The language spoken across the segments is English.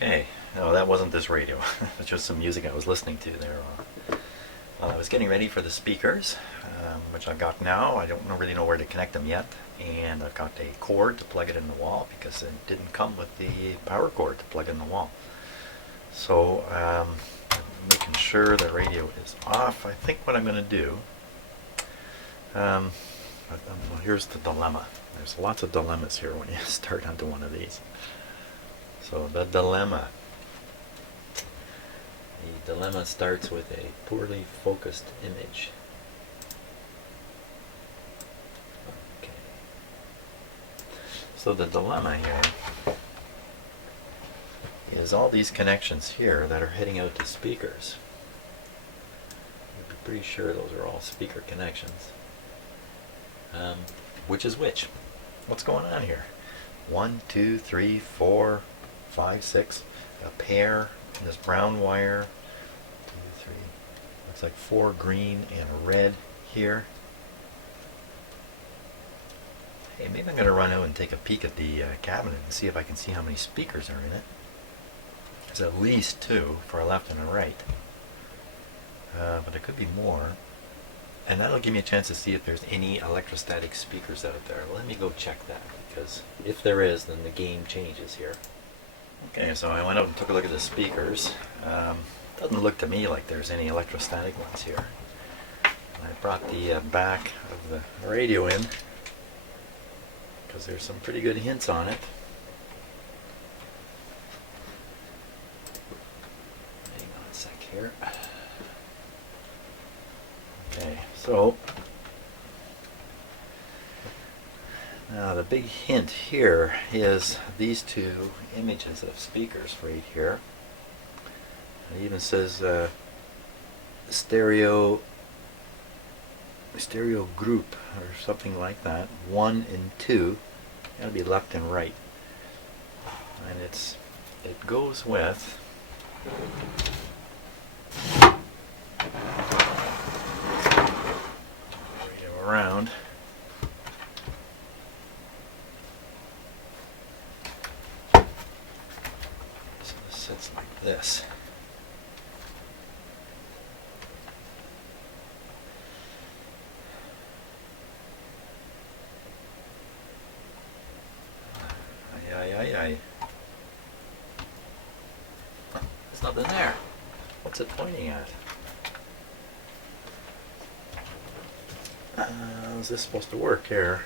Okay, no, that wasn't this radio. It's just some music I was listening to there. I was getting ready for the speakers, which I've got now. I don't really know where to connect them yet. And I've got a cord to plug it in the wall because it didn't come with the power cord to plug in the wall. So making sure the radio is off. I think what I'm going to do, well, here's the dilemma. There's lots of dilemmas here when you start onto one of these. So the dilemma. The dilemma starts with a poorly focused image. Okay. So the dilemma here is all these connections here that are heading out to speakers. I'm pretty sure those are all speaker connections. Which is which? What's going on here? 1, 2, 3, 4, 5, 6. A pair. This brown wire. 2, 3. Looks like 4 green and a red here. Hey, maybe I'm going to run out and take a peek at the cabinet and see if I can see how many speakers are in it. There's at least 2 for a left and a right. But there could be more. And that'll give me a chance to see if there's any electrostatic speakers out there. Let me go check that, because if there is, then the game changes here. Okay, so I went out and took a look at the speakers. Doesn't look to me like there's any electrostatic ones here. I brought the back of the radio in, because there's some pretty good hints on it. Hang on a sec here. Okay, so now the big hint here is these 2 images of speakers right here. It even says stereo group or something like that. 1 and 2. That'll be left and right, and it goes with around. So this sits like this. Aye. There's nothing there. What's it pointing at? How's this supposed to work here?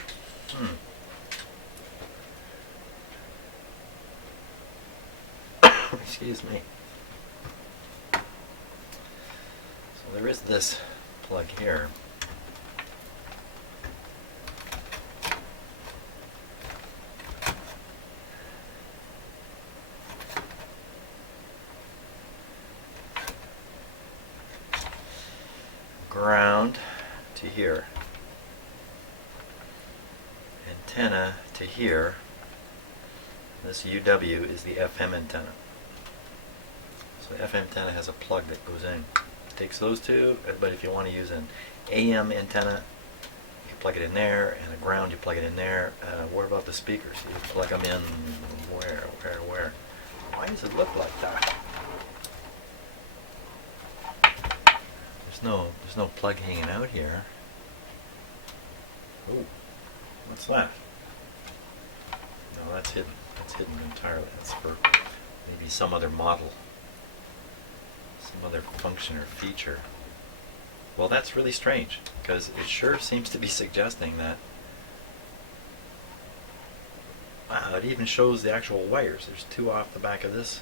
Excuse me. So there is this plug here. Ground to here. Antenna to here. This UW is the FM antenna. So the FM antenna has a plug that goes in. It takes those 2, but if you want to use an AM antenna, you plug it in there, and a ground, you plug it in there. What about the speakers? You plug them in where? Why does it look like that? There's no plug hanging out here. Oh, what's that? No, that's hidden. That's hidden entirely. That's for maybe some other model, some other function or feature. Well, that's really strange, because it sure seems to be suggesting that. Wow, it even shows the actual wires. There's 2 off the back of this,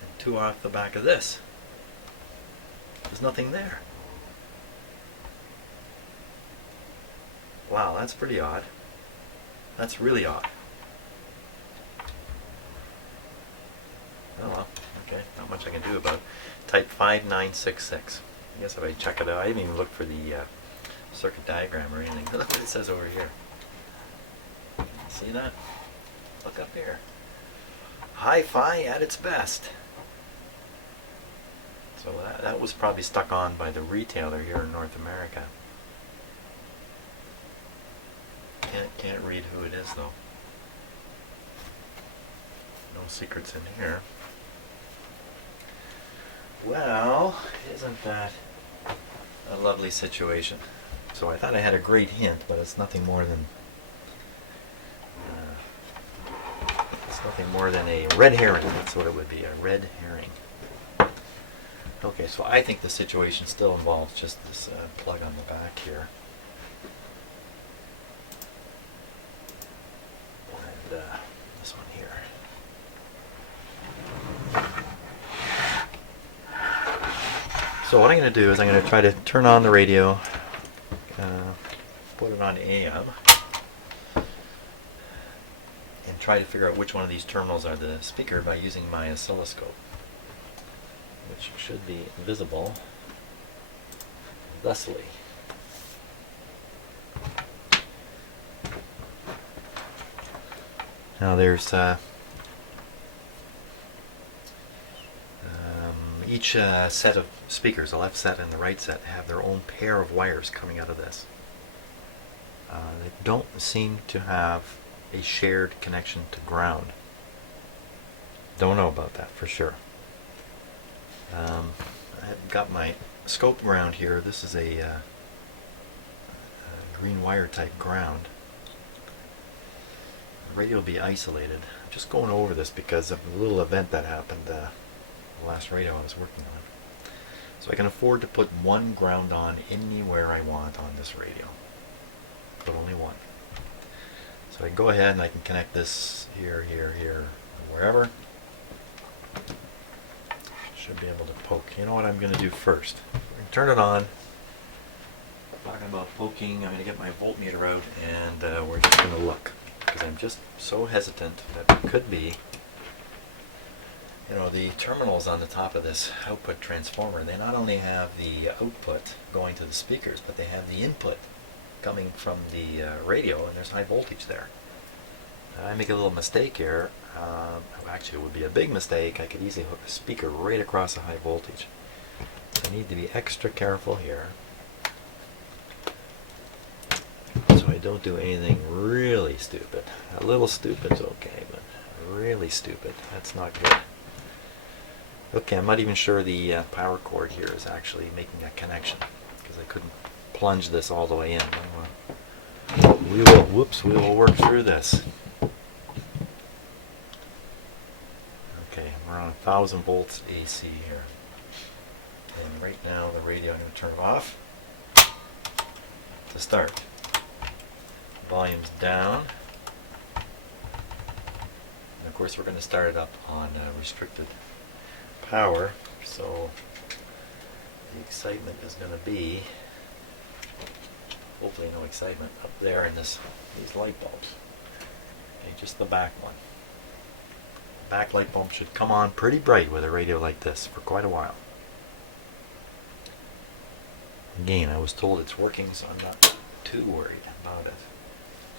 and 2 off the back of this. There's nothing there. Wow, that's pretty odd. That's really odd. Oh well, okay, not much I can do about it. Type 5966. I guess if I check it out, I haven't even looked for the circuit diagram or anything. Look what it says over here. See that? Look up here. Hi-Fi at its best. So that was probably stuck on by the retailer here in North America. Can't read who it is though. No secrets in here. Well, isn't that a lovely situation? So I thought I had a great hint, but it's nothing more than a red herring. That's what it would be, a red herring. Okay, so I think the situation still involves just this plug on the back here. And this one here. So what I'm going to do is I'm going to try to turn on the radio, put it on AM, and try to figure out which one of these terminals are the speaker by using my oscilloscope, which should be visible thusly. Now there's each set of speakers, the left set and the right set, have their own pair of wires coming out of this. They don't seem to have a shared connection to ground. Don't know about that for sure. I've got my scope ground here. This is a green wire type ground. The radio will be isolated. I'm just going over this because of a little event that happened the last radio I was working on. So I can afford to put one ground on anywhere I want on this radio, but only one. So I can go ahead and I can connect this here, here, here, wherever. Should be able to poke. You know what I'm going to do first? I'm going to turn it on. Talking about poking, I'm going to get my voltmeter out and we're just going to look, because I'm just so hesitant that it could be, you know, the terminals on the top of this output transformer, they not only have the output going to the speakers, but they have the input coming from the radio, and there's high voltage there. I make a little mistake here. Actually, it would be a big mistake. I could easily hook a speaker right across a high voltage. So I need to be extra careful here, so I don't do anything really stupid. A little stupid's okay, but really stupid, that's not good. Okay, I'm not even sure the power cord here is actually making a connection, because I couldn't plunge this all the way in. We will work through this. Okay, we're on 1000 volts AC here. And right now the radio, I'm going to turn it off to start. Volume's down. And of course we're going to start it up on restricted power, so the excitement is going to be, hopefully no excitement, up there in these light bulbs. Okay, just the back one. The back light bulb should come on pretty bright with a radio like this for quite a while. Again, I was told it's working, so I'm not too worried about it.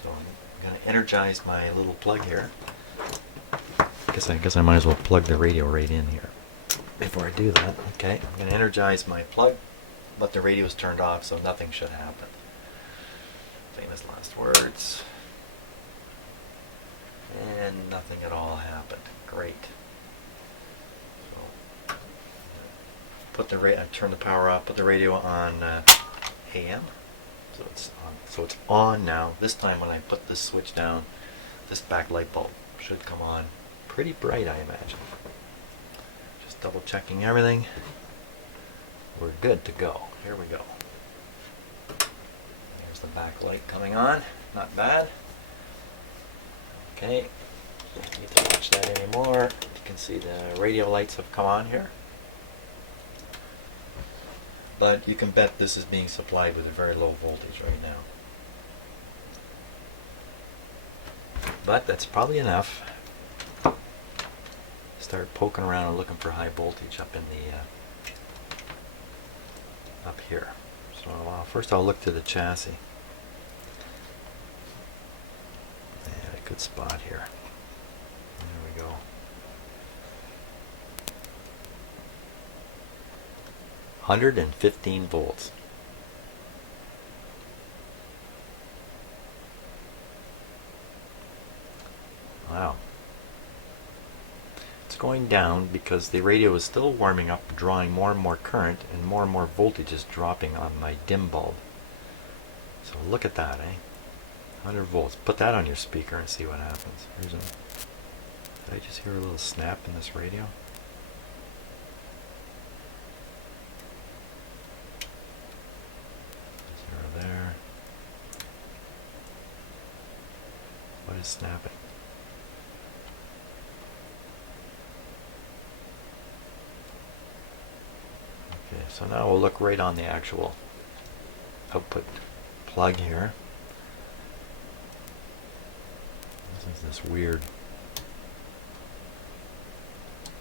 So I'm going to energize my little plug here. I guess I might as well plug the radio right in here. Before I do that, okay, I'm going to energize my plug, but the radio is turned off, so nothing should happen. Famous last words. And nothing at all happened. Great. So, turn the power off, put the radio on AM. So it's on. So it's on now. This time when I put this switch down, this back light bulb should come on pretty bright, I imagine. Double checking everything. We're good to go. Here we go. There's the back light coming on. Not bad. Okay. Don't need to watch that anymore. You can see the radio lights have come on here. But you can bet this is being supplied with a very low voltage right now. But that's probably enough. Start poking around and looking for high voltage up in the up here. So first I'll look to the chassis. And a good spot here. There we go. 115 volts. Wow. going down because the radio is still warming up, drawing more and more current, and more voltage is dropping on my dim bulb. So look at that, eh? 100 volts. Put that on your speaker and see what happens. Did I just hear a little snap in this radio? Zero there. What is snapping? Okay, so now we'll look right on the actual output plug here. This is this weird,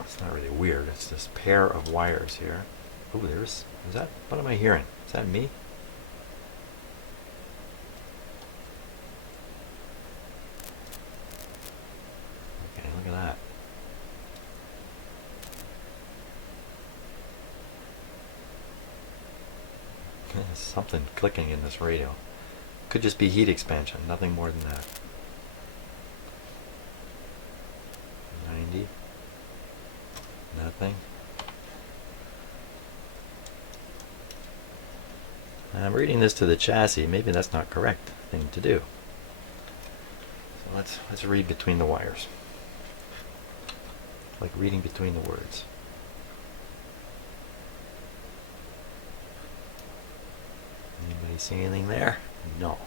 it's not really weird, it's this pair of wires here. Oh, is that, what am I hearing? Is that me? Okay, look at that. There's something clicking in this radio. Could just be heat expansion, nothing more than that. 90. Nothing. I'm reading this to the chassis. Maybe that's not correct thing to do. So let's read between the wires. Like reading between the words. Anybody see anything there? No.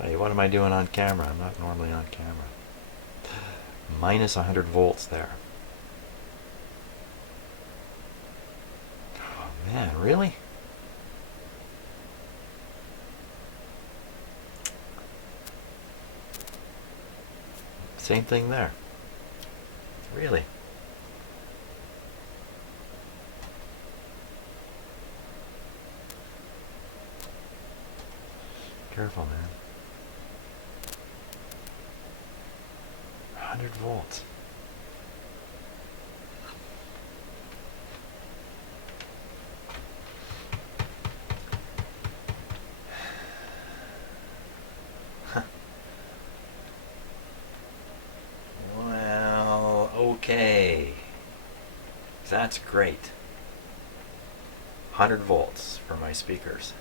Hey, what am I doing on camera? I'm not normally on camera. Minus 100 volts there. Oh man, really? Same thing there. Really? Careful, man. 100 volts. Huh. Well, okay. That's great. 100 volts for my speakers.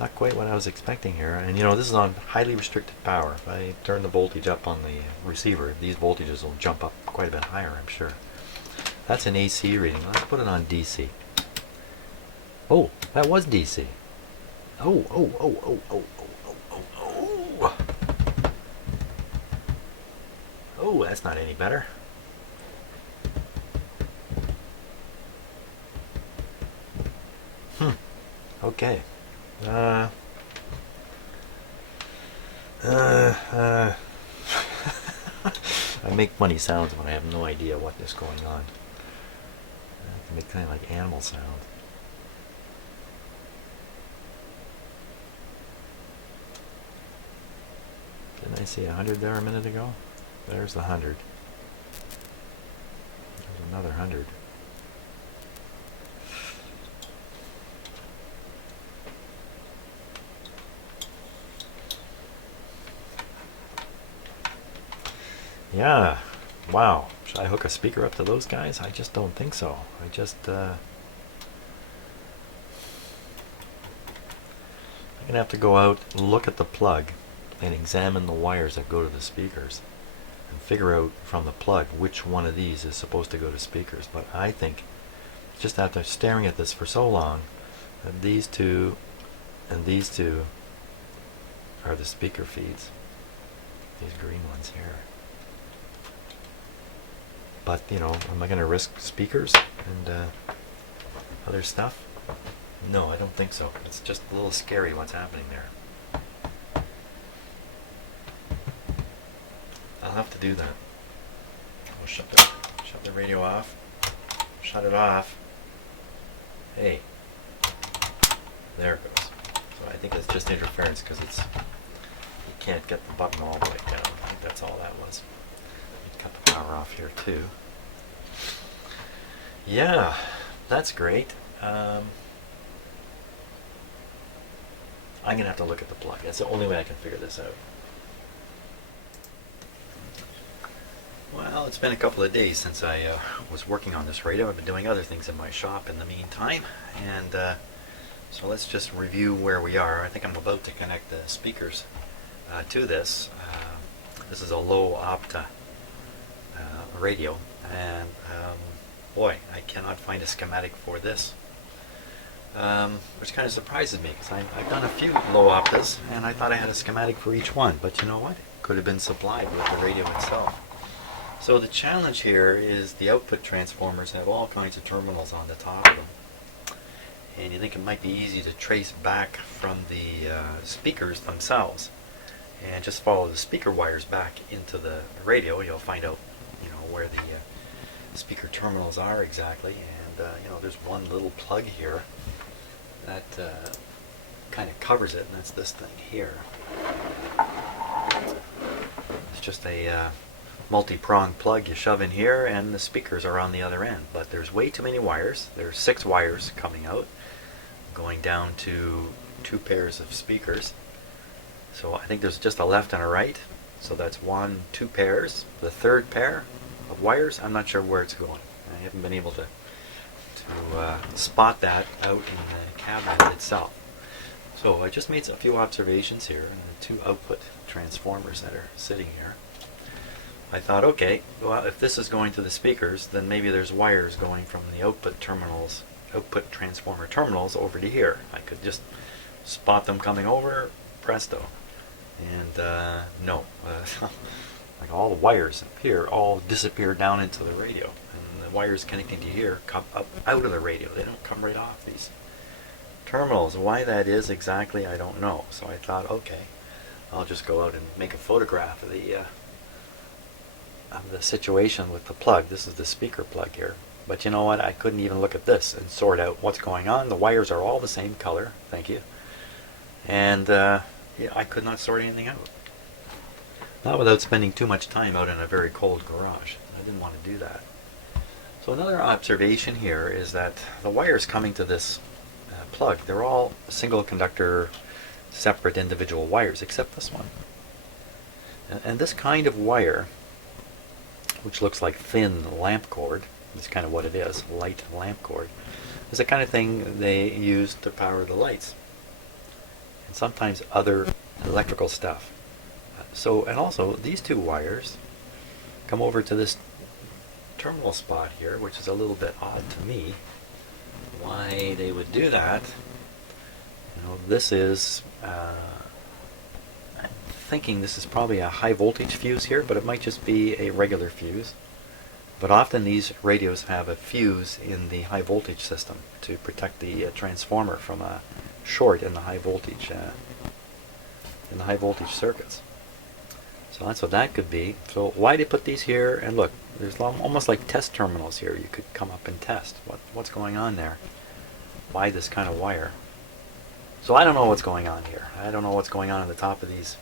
Not quite what I was expecting here. And you know, this is on highly restricted power. If I turn the voltage up on the receiver, these voltages will jump up quite a bit higher, I'm sure. That's an AC reading. Let's put it on DC. Oh, that was DC. Oh, oh, oh, oh, oh, oh, oh, oh, oh. Oh, that's not any better. Okay. I make funny sounds when I have no idea what is going on. I make kind of like animal sounds. Didn't I see 100 there a minute ago? There's the 100. There's another 100. Yeah, wow. Should I hook a speaker up to those guys? I just don't think so. I'm gonna have to go out, look at the plug, and examine the wires that go to the speakers, and figure out from the plug which one of these is supposed to go to speakers. But I think, just after staring at this for so long, that these two and these two are the speaker feeds. These green ones here. But, you know, am I going to risk speakers and other stuff? No, I don't think so. It's just a little scary what's happening there. I'll have to do that. I'll shut the radio off. Shut it off. Hey. There it goes. So I think it's just interference because you can't get the button all the way down. I think that's all that was. Cut the power off here too. Yeah, that's great. I'm going to have to look at the plug. That's the only way I can figure this out. Well, it's been a couple of days since I was working on this radio. I've been doing other things in my shop in the meantime, and so let's just review where we are. I think I'm about to connect the speakers to this. This is a Loewe Opta radio, and boy, I cannot find a schematic for this, which kind of surprises me because I've done a few Loewe Optas, and I thought I had a schematic for each one, but you know what? It could have been supplied with the radio itself. So the challenge here is the output transformers have all kinds of terminals on the top of them. And you think it might be easy to trace back from the speakers themselves and just follow the speaker wires back into the radio. You'll find out, where the speaker terminals are exactly. And there's one little plug here that kind of covers it, and that's this thing here. It's just a multi-prong plug you shove in here, and the speakers are on the other end. But there's way too many wires. There's 6 wires coming out, going down to 2 pairs of speakers. So I think there's just a left and a right. So that's 2 pairs. The third pair of wires, I'm not sure where it's going. I haven't been able to spot that out in the cabinet itself. So I just made a few observations here, and the 2 output transformers that are sitting here. I thought, okay, well, if this is going to the speakers, then maybe there's wires going from the output transformer terminals over to here. I could just spot them coming over, presto. And no, like all the wires up here all disappear down into the radio, and the wires connecting to here come up out of the radio. They don't come right off these terminals. Why that is exactly, I don't know. So I thought, okay, I'll just go out and make a photograph of the situation with the plug. This is the speaker plug here. But you know what? I couldn't even look at this and sort out what's going on. The wires are all the same color. Thank you. And I could not sort anything out. Not without spending too much time out in a very cold garage. I didn't want to do that. So another observation here is that the wires coming to this plug, they're all single conductor, separate individual wires, except this one. And this kind of wire, which looks like thin lamp cord, that's kind of what it is, light lamp cord, is the kind of thing they use to power the lights, and sometimes other electrical stuff. And also these 2 wires come over to this terminal spot here, which is a little bit odd to me. Why they would do that? This is I'm thinking this is probably a high voltage fuse here, but it might just be a regular fuse. But often these radios have a fuse in the high voltage system to protect the transformer from a short in the high voltage circuits. So that's what that could be. So why they put these here? And look, there's almost like test terminals here. You could come up and test what's going on there. Why this kind of wire? So I don't know what's going on here. I don't know what's going on the top of these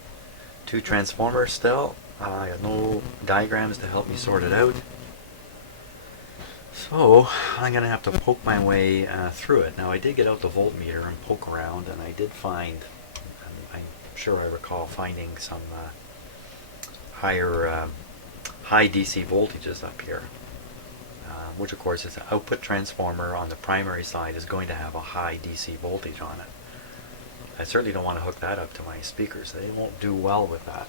2 transformers still. I got no diagrams to help me sort it out. So I'm going to have to poke my way through it. Now I did get out the voltmeter and poke around, and I did find, I'm sure I recall finding some high DC voltages up here, which of course is an output transformer on the primary side is going to have a high DC voltage on it. I certainly don't want to hook that up to my speakers. They won't do well with that.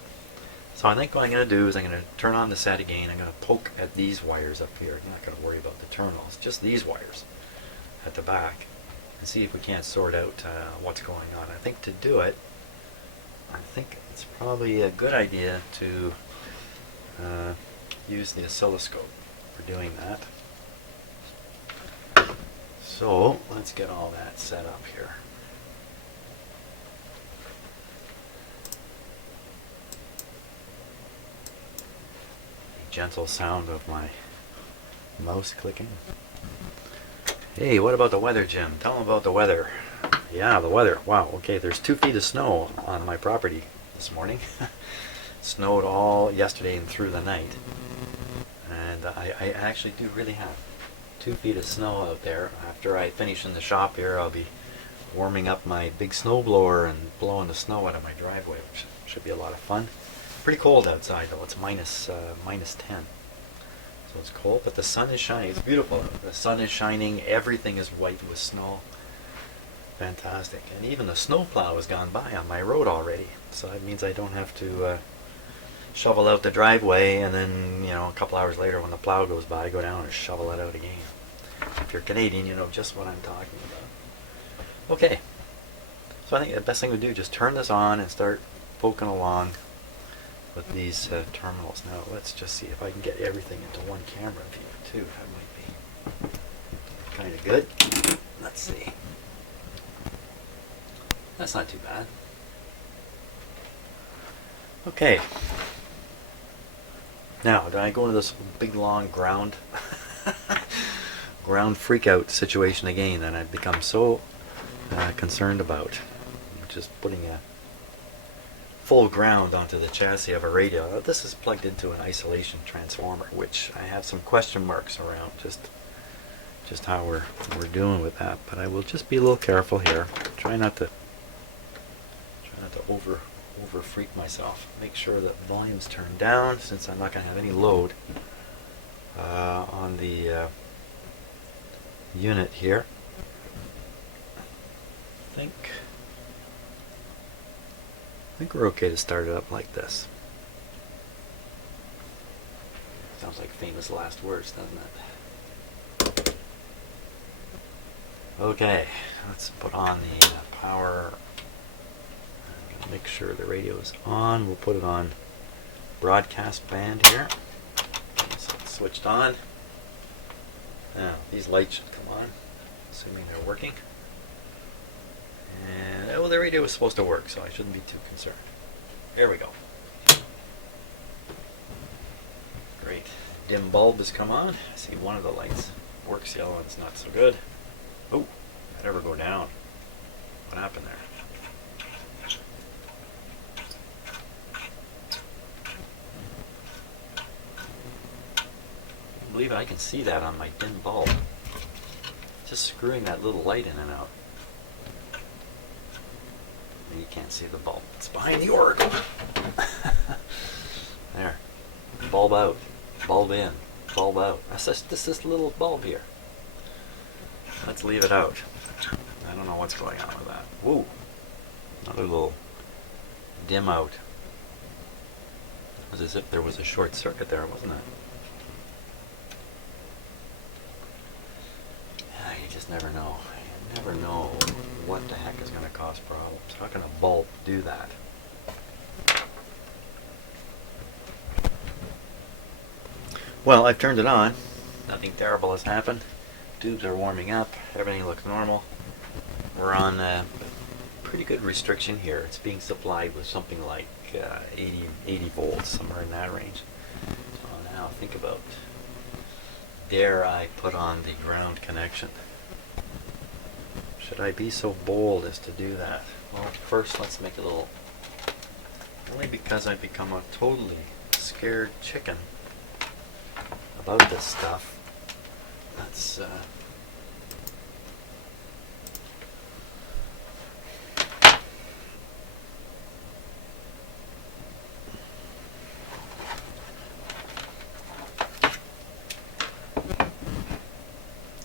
So I think what I'm going to do is I'm going to turn on the set again. I'm going to poke at these wires up here. I'm not going to worry about the terminals, just these wires at the back, and see if we can't sort out what's going on. I think to do it, I think it's probably a good idea to use the oscilloscope for doing that. So let's get all that set up here. Gentle sound of my mouse clicking. Hey, what about the weather, Jim? Tell them about the weather. Yeah, the weather. Wow, okay, there's 2 feet of snow on my property this morning. Snowed all yesterday and through the night. And I actually do really have 2 feet of snow out there. After I finish in the shop here, I'll be warming up my big snowblower and blowing the snow out of my driveway, which should be a lot of fun. Pretty cold outside though. It's minus 10. So it's cold, but the sun is shining. It's beautiful. The sun is shining. Everything is white with snow. Fantastic. And even the snowplow has gone by on my road already. So that means I don't have to shovel out the driveway and then, a couple hours later when the plow goes by, go down and shovel it out again. If you're Canadian, you know just what I'm talking about. Okay. So I think the best thing to do is just turn this on and start poking along with these terminals. Now let's just see if I can get everything into one camera view too. That might be kind of good. Let's see. That's not too bad. Okay. Now, do I go into this big long ground freakout situation again that I've become so concerned about? Just putting a full ground onto the chassis of a radio. This is plugged into an isolation transformer, which I have some question marks around just how we're doing with that. But I will just be a little careful here. Try not to over freak myself. Make sure that the volume's turned down, since I'm not going to have any load on the unit here. I think we're okay to start it up like this. Sounds like famous last words, doesn't it? Okay, let's put on the power. I'm going to make sure the radio is on. We'll put it on broadcast band here. Okay, so it's switched on. Now, these lights should come on, assuming they're working. And the radio is supposed to work, so I shouldn't be too concerned. There we go. Great. Dim bulb has come on. I see one of the lights works, the other one's not so good. Oh, that ever go down? What happened there? I believe I can see that on my dim bulb. Just screwing that little light in and out. You can't see the bulb. It's behind the oracle. There. Bulb out. Bulb in. Bulb out. That's just this little bulb here. Let's leave it out. I don't know what's going on with that. Woo. Another little dim out. It was as if there was a short circuit there, wasn't it? Yeah, you just never know. You never know what the heck is going to cause problems. How can a bulb do that? Well, I've turned it on. Nothing terrible has happened. Tubes are warming up. Everything looks normal. We're on a pretty good restriction here. It's being supplied with something like 80 volts, somewhere in that range. So now think about, dare I put on the ground connection? Should I be so bold as to do that? Well, first let's make a little, only because I've become a totally scared chicken about this stuff. Let's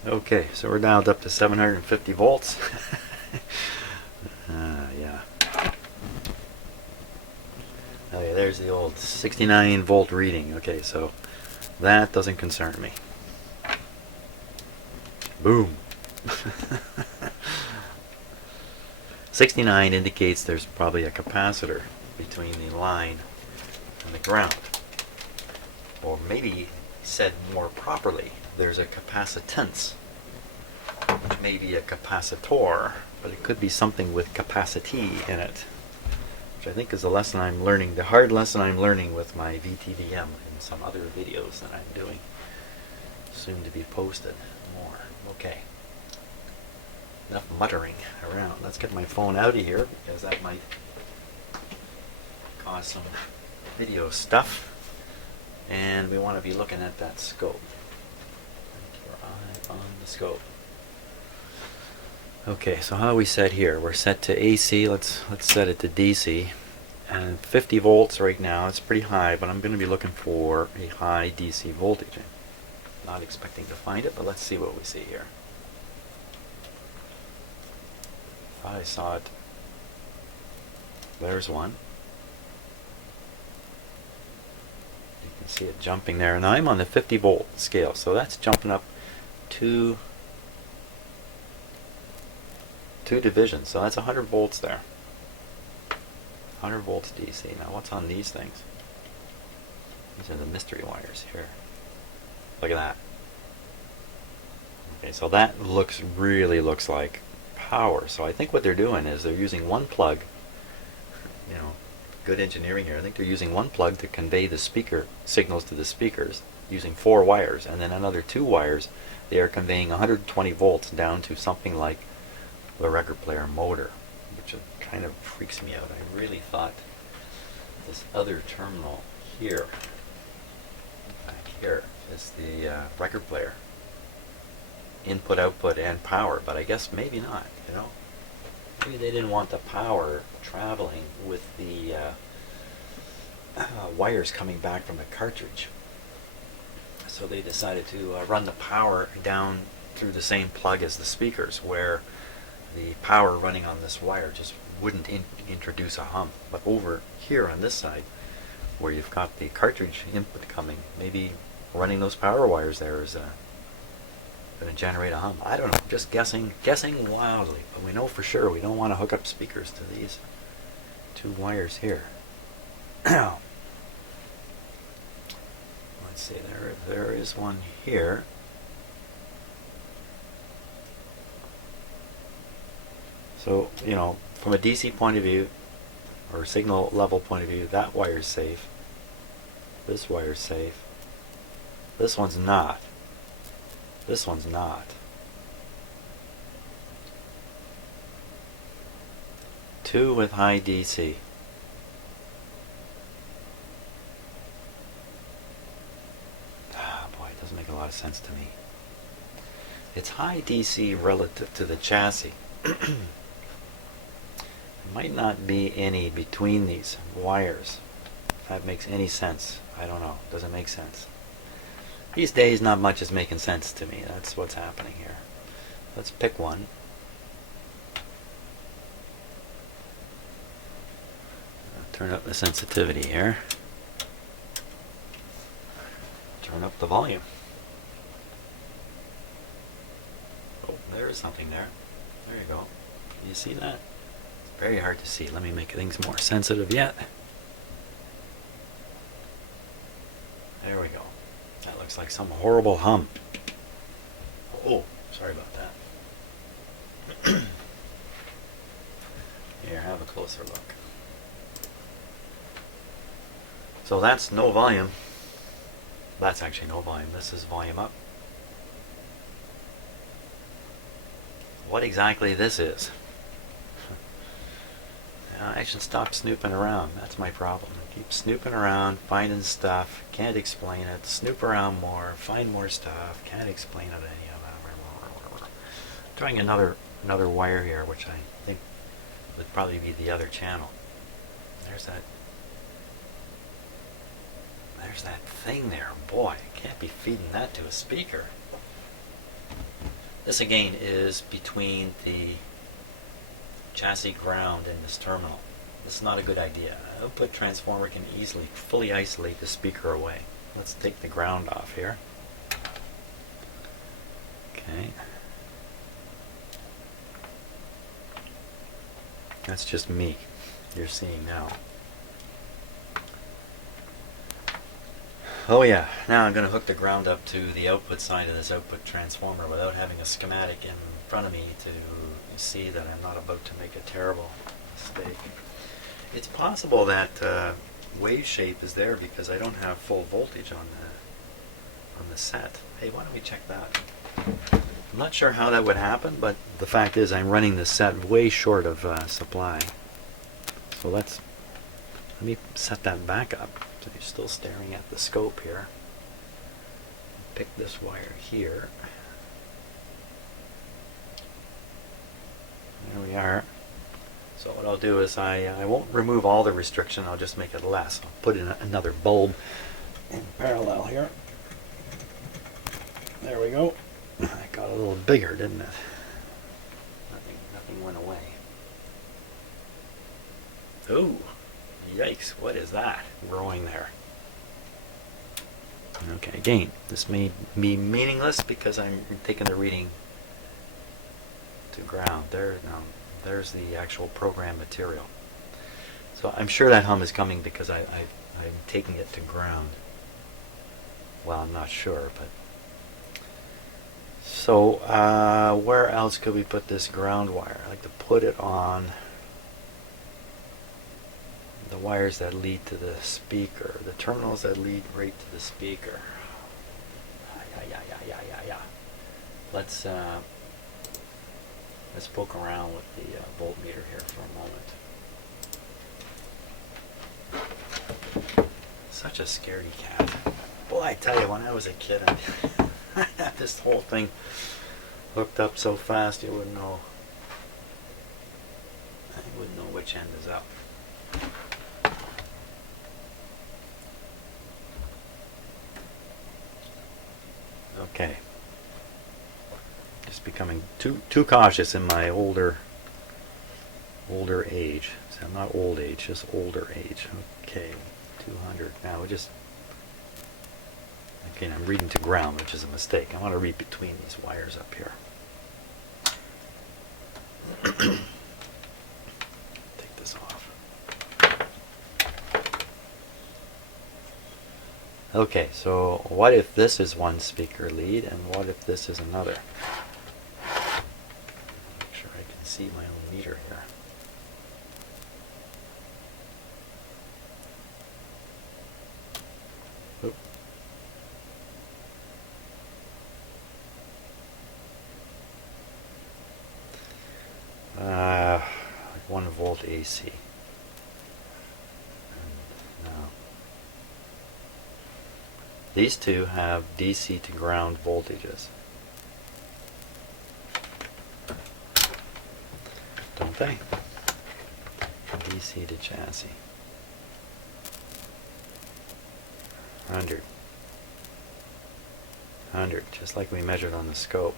okay, so we're dialed up to 750 volts. Yeah. Okay, there's the old 69 volt reading. Okay, so that doesn't concern me. Boom. 69 indicates there's probably a capacitor between the line and the ground. Or maybe said more properly, there's a capacitance, which may be a capacitor, but it could be something with capacity in it, which I think is the lesson I'm learning, the hard lesson I'm learning with my VTDM in some other videos that I'm doing, soon to be posted more. Okay. Enough muttering around. Let's get my phone out of here, because that might cause some video stuff. And we want to be looking at that scope. Keep your eye on the scope. Okay, so how are we set here? We're set to AC. Let's set it to DC. And 50 volts right now. It's pretty high, but I'm going to be looking for a high DC voltage. I'm not expecting to find it, but let's see what we see here. I saw it. There's one. You can see it jumping there. Now I'm on the 50 volt scale, so that's jumping up two divisions. So that's 100 volts there. 100 volts DC. Now what's on these things? These are the mystery wires here. Look at that. Okay, so that really looks like power. So I think what they're doing is they're using one plug. You know, good engineering here. I think they're using one plug to convey the speaker signals to the speakers using 4 wires, and then another 2 wires they are conveying 120 volts down to something like the record player motor, which kind of freaks me out. I really thought this other terminal here, back here, is the record player. Input, output, and power, but I guess maybe not, you know. Maybe they didn't want the power traveling with the wires coming back from the cartridge. So they decided to run the power down through the same plug as the speakers, where the power running on this wire just wouldn't introduce a hum. But over here on this side, where you've got the cartridge input coming, maybe running those power wires there is going to generate a hum. I don't know, just guessing wildly. But we know for sure we don't want to hook up speakers to these 2 wires here. Let's see, there is one here. So, you know, from a DC point of view, or signal level point of view, that wire's safe. This wire's safe. This one's not. This one's not. 2 with high DC. Ah, boy, it doesn't make a lot of sense to me. It's high DC relative to the chassis. There might not be any between these wires. If that makes any sense. I don't know. Does it make sense? These days, not much is making sense to me. That's what's happening here. Let's pick one. Turn up the sensitivity here. Turn up the volume. Oh, there is something there. There you go. Can you see that? It's very hard to see. Let me make things more sensitive yet. There we go. That looks like some horrible hum. Oh, sorry about that. Here, have a closer look. So that's no volume. That's actually no volume. This is volume up. What exactly this is? I should stop snooping around. That's my problem. I keep snooping around, finding stuff, can't explain it, snoop around more, find more stuff, can't explain it any of it. Trying another wire here, which I think would probably be the other channel. There's that thing there. Boy, I can't be feeding that to a speaker. This again is between the chassis ground and this terminal. This is not a good idea. An output transformer can easily fully isolate the speaker away. Let's take the ground off here. Okay. That's just me. You're seeing now. Oh yeah, now I'm going to hook the ground up to the output side of this output transformer without having a schematic in front of me to see that I'm not about to make a terrible mistake. It's possible that wave shape is there because I don't have full voltage on the set. Hey, why don't we check that? I'm not sure how that would happen, but the fact is I'm running the set way short of supply. So let me set that back up. So you're still staring at the scope here. Pick this wire here. There we are. So what I'll do is I won't remove all the restriction, I'll just make it less. I'll put in another bulb in parallel here. There we go. It got a little bigger, didn't it? Nothing went away. Ooh, yikes, what is that growing there? Okay, again, this may be meaningless because I'm taking the reading to ground. There's the actual program material. So I'm sure that hum is coming because I'm taking it to ground. Well, I'm not sure, but... So, where else could we put this ground wire? I like to put it on the wires that lead to the speaker, the terminals that lead right to the speaker. Yeah. Let's poke around with the voltmeter here for a moment. Such a scaredy cat. Boy, I tell you, when I was a kid, I had this whole thing hooked up so fast you wouldn't know. I wouldn't know which end is up. Okay. Just becoming too cautious in my older age. So I'm not old age, just older age. Okay, 200. Now we just... Again, I'm reading to ground, which is a mistake. I want to read between these wires up here. Take this off. Okay, so what if this is one speaker lead, and what if this is another? Make sure I can see my own meter here. Oop. 1 volt AC. Now, these two have DC to ground voltages, don't they? DC to chassis. 100, just like we measured on the scope.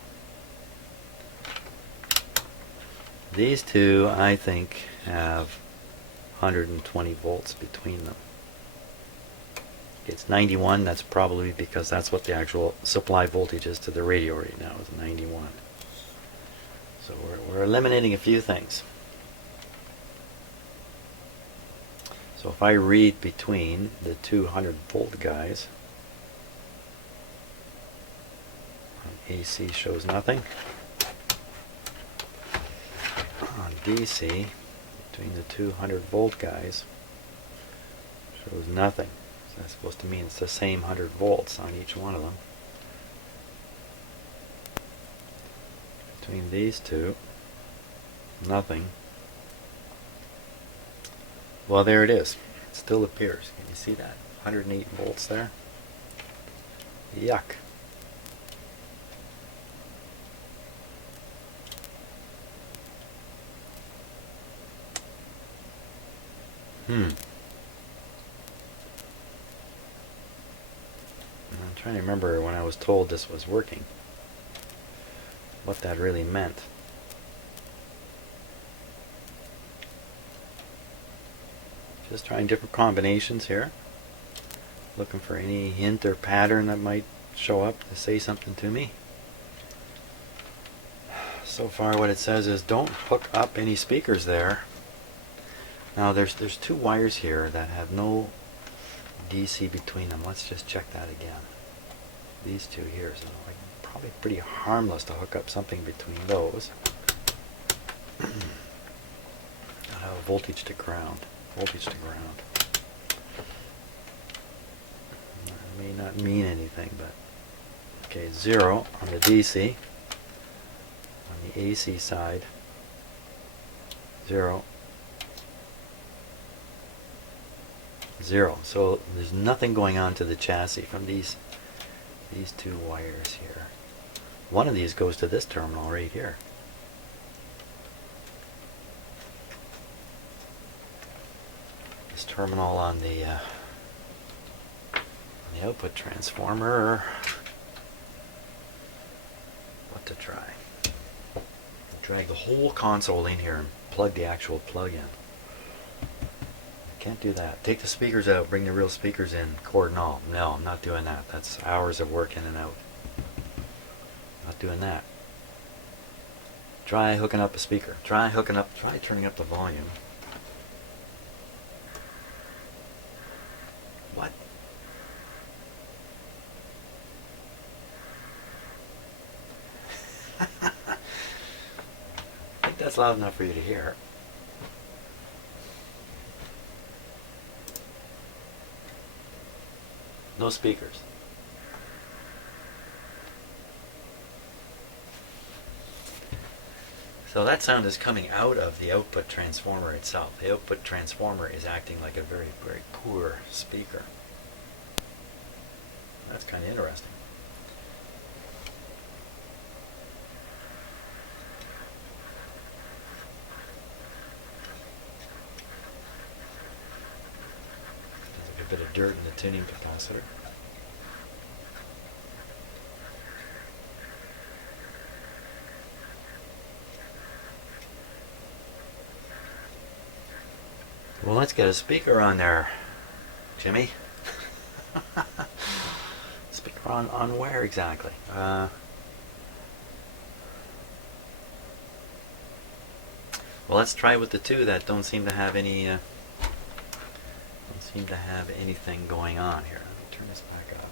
These two, I think, have 120 volts between them. It's 91, that's probably because that's what the actual supply voltage is to the radio right now, is 91. So we're eliminating a few things. So if I read between the 200 volt guys, AC shows nothing. On DC, between the 200 volt guys, shows nothing. So that's supposed to mean it's the same 100 volts on each one of them. Between these two, nothing. Well, there it is. It still appears. Can you see that? 108 volts there. Yuck. I'm trying to remember when I was told this was working, what that really meant. Just trying different combinations here. Looking for any hint or pattern that might show up to say something to me. So far what it says is don't hook up any speakers there. Now there's two wires here that have no DC between them. Let's just check that again. These two here, so like probably pretty harmless to hook up something between those. I have voltage to ground. Voltage to ground. That may not mean anything, but okay, 0 on the DC. On the AC side, 0. 0. So there's nothing going on to the chassis from these two wires here. One of these goes to this terminal right here. this terminal on the output transformer. What to try? Drag the whole console in here and plug the actual plug in. Can't do that. Take the speakers out, bring the real speakers in, cord and all. No, I'm not doing that. That's hours of work in and out. Not doing that. Try hooking up a speaker. Try turning up the volume. What? I think that's loud enough for you to hear. No speakers. So that sound is coming out of the output transformer itself. The output transformer is acting like a very, very poor speaker. That's kind of interesting. There's like a bit of dirt in the tuning capacitor. Well, let's get a speaker on there, Jimmy. Speaker on where exactly? Well, let's try with the two that don't seem to have anything going on here. Let me turn this back up.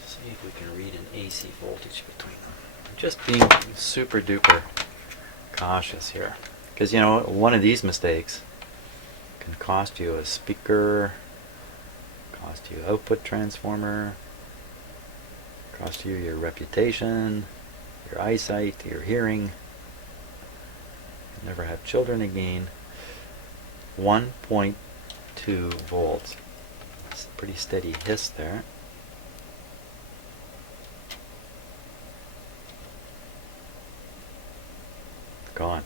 Let's see if we can read an AC voltage between them. Just being super duper cautious here, because you know one of these mistakes can cost you a speaker, cost you output transformer, cost you your reputation, your eyesight, your hearing. Never have children again. 1.2 volts. That's a pretty steady hiss there. Gone.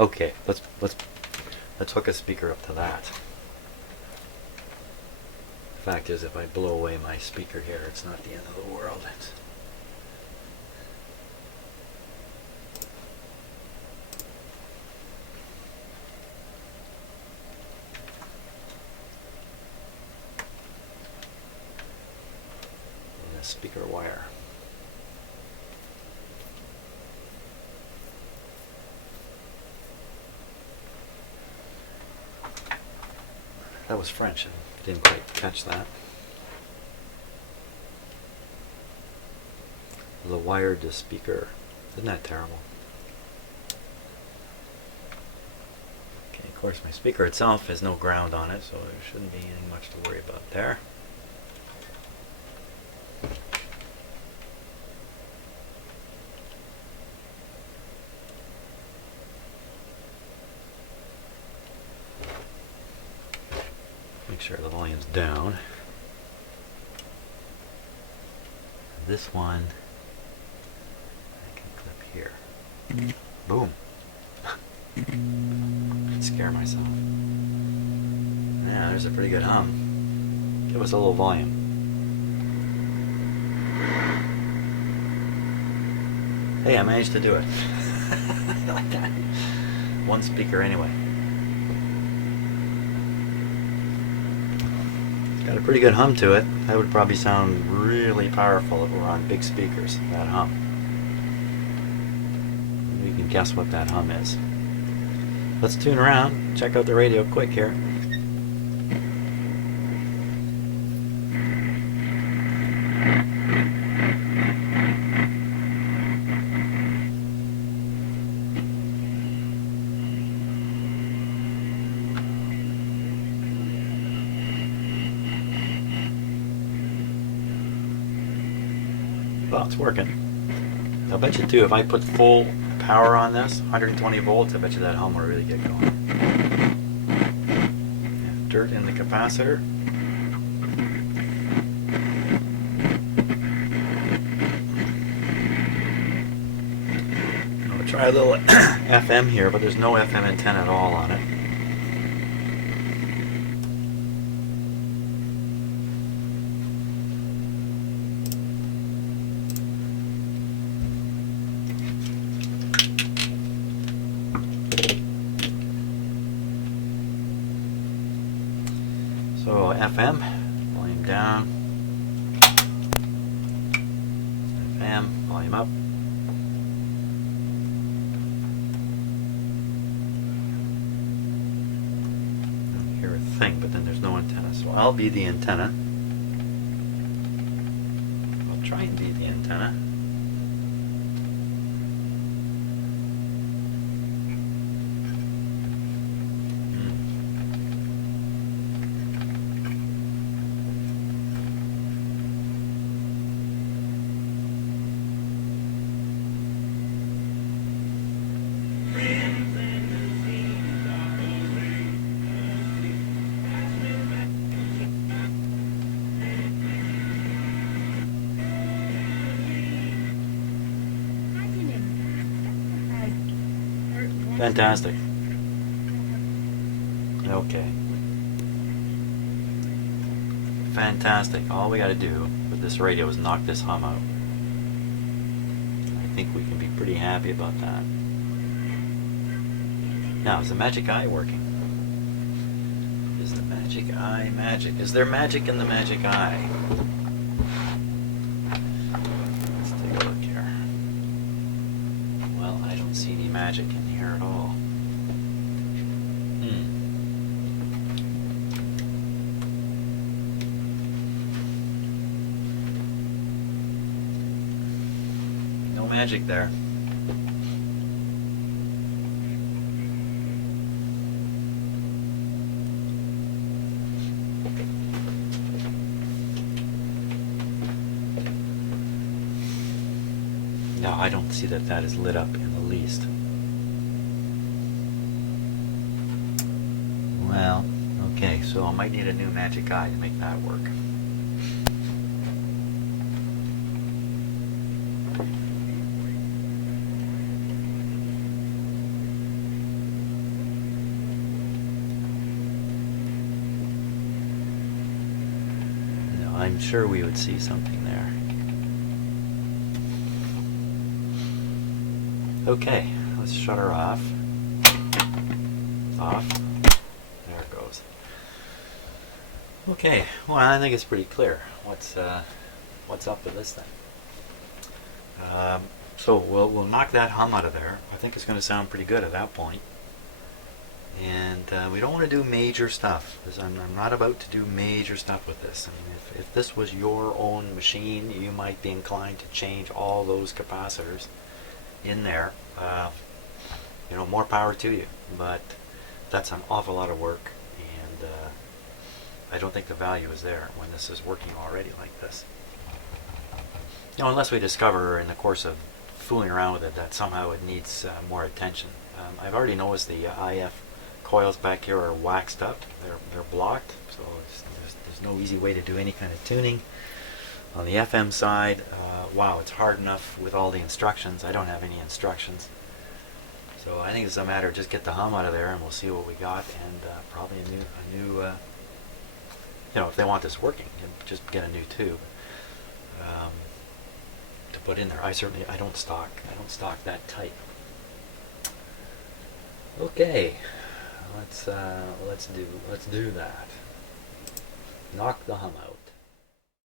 Okay, let's hook a speaker up to that. The fact is, if I blow away my speaker here, it's not the end of the world. And a speaker wire. That was French. I didn't quite catch that. The wired speaker. Isn't that terrible? Okay, of course my speaker itself has no ground on it, so there shouldn't be anything much to worry about there. Make sure the volume's down. This one I can clip here. Boom. I'd scare myself. Yeah, there's a pretty good hum. Give us a little volume. Hey, I managed to do it. Like that. One speaker anyway. Got a pretty good hum to it. That would probably sound really powerful if we were on big speakers, that hum. You can guess what that hum is. Let's tune around, check out the radio quick here. Well, it's working. I'll bet you too, if I put full power on this, 120 volts, I bet you that hum will really get going. Yeah, dirt in the capacitor. Try a little FM here, but there's no FM antenna at all on it. So FM, volume down, FM, volume up. I don't hear a thing, but then there's no antenna. So I'll be the antenna. I'll try and be the antenna. Fantastic. Okay. Fantastic. All we got to do with this radio is knock this hum out. I think we can be pretty happy about that. Now, is the magic eye working? Is the magic eye magic? Is there magic in the magic eye? Let's take a look here. Well, I don't see any magic in here at all. No magic there. No, I don't see that that is lit up in the least. Well, okay, so I might need a new magic eye to make that work. No, I'm sure we would see something there. Okay, let's shut her off. Off. There it goes. Okay, well, I think it's pretty clear what's up with this thing. So we'll knock that hum out of there. I think it's going to sound pretty good at that point. And we don't want to do major stuff, because I'm not about to do major stuff with this. I mean, if this was your own machine, you might be inclined to change all those capacitors in there. You know, more power to you, but that's an awful lot of work, and I don't think the value is there when this is working already like this. You know, unless we discover in the course of fooling around with it that somehow it needs more attention. I've already noticed the IF coils back here are waxed up. They're blocked, so there's no easy way to do any kind of tuning. On the FM side, wow, it's hard enough with all the instructions. I don't have any instructions. So I think it's a matter of just get the hum out of there and we'll see what we got, and probably a new you know, if they want this working, just get a new tube to put in there. I don't stock that type. Okay, let's do that. Knock the hum out.